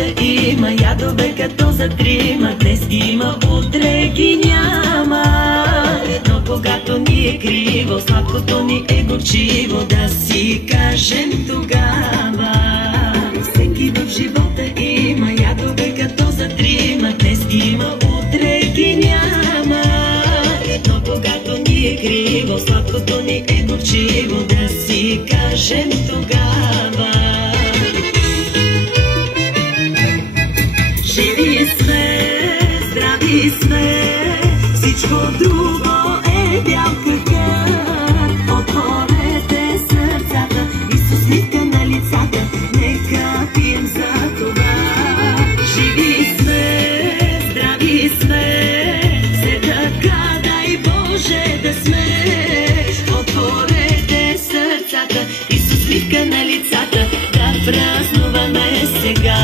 живота има ядове като за трима. Днес ги има, утре ги няма. Но когато ни е криво, сладкото ни е горчиво, да си кажем тогава. Всеки в живота има ядове като за трима. Днес ги има, утре ги няма. Но когато ни е криво, сладкото ни е горчиво, да си кажем тогава. Живи сме, здрави сме, всичко друго е бял къркър. Отворете сърцата и с усмивка на лицата, нека пием за това. Живи сме, здрави сме, все така дай Боже да сме. Отворете сърцата и с усмивка на лицата, да празнуваме сега.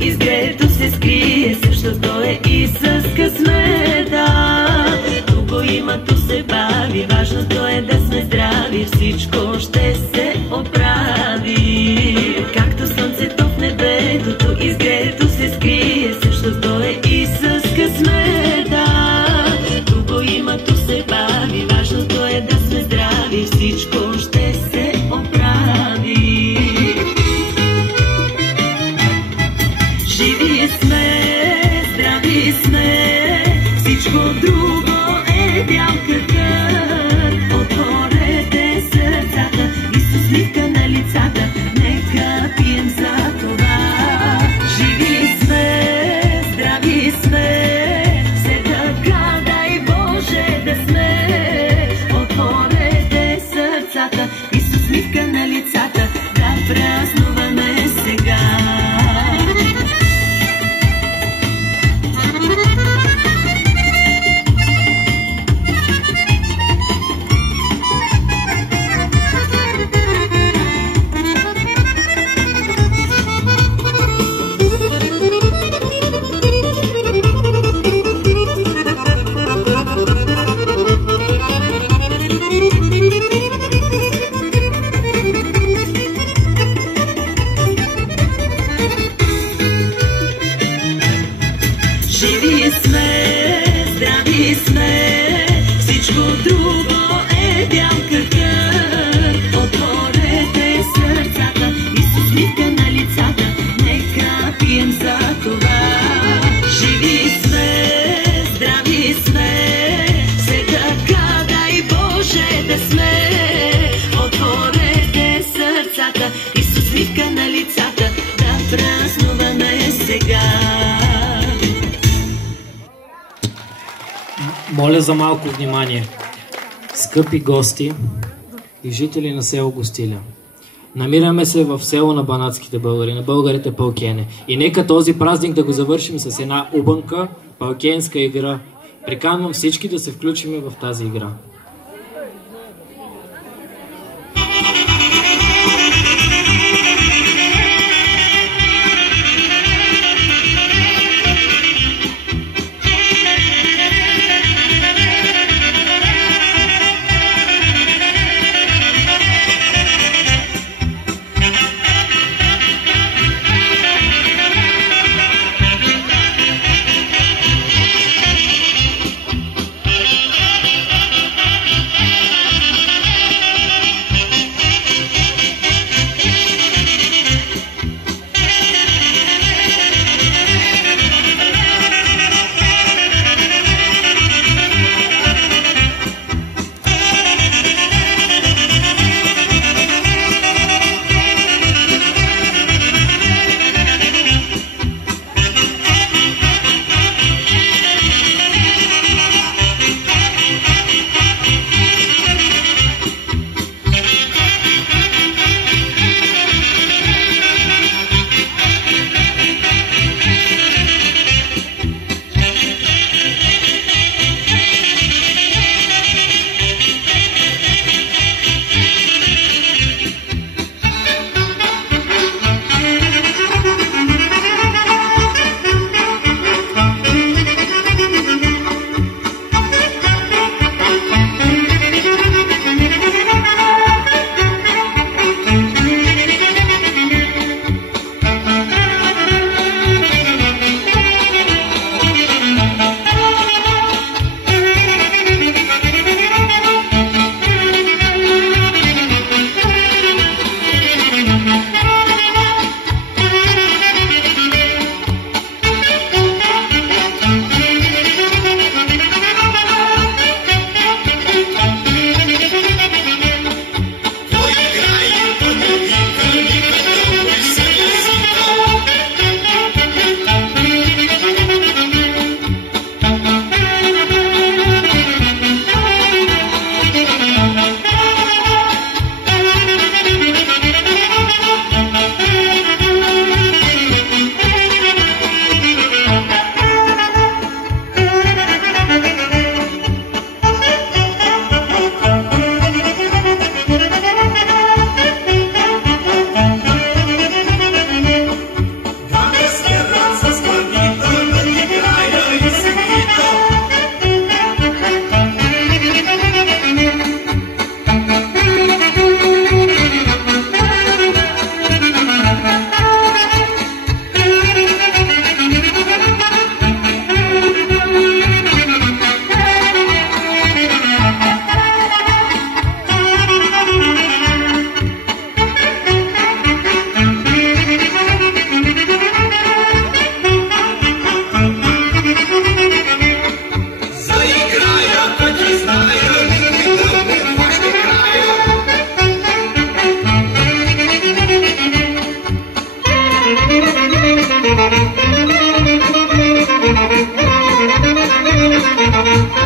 Изгрето се скрие, същото е и с късмета. Тук има, ту се бави, важното е да сме здрави, всичко ще се оправи. Както слънцето в небето, ту изгрето се скрие, същото е и с късмета. Тук има, ту се бави, важното е да сме здрави, всичко ще се оправи. Живи сме, здрави сме, всичко друго е бял къркър. Отворете сърцата и с усмивка на лицата, нека пием за това. Живи сме, здрави сме, все така дай Боже да сме. Отворете сърцата и с усмивка на лицата, да празнуваме сега. Живи сме, здрави сме, всичко друго е бял къркър. Отворете сърцата и с усмивка на лицата, нека пием за това. Живи сме, здрави сме, все така дай Боже да сме. Отворете сърцата и с усмивка на лицата, да празнуваме сега. Моля за малко внимание. Скъпи гости и жители на село Гостиля, намираме се в село на банатските българи, на българите палкене. И нека този празник да го завършим с една убанка палкенска игра. Приканвам всички да се включим в тази игра.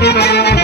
Thank you.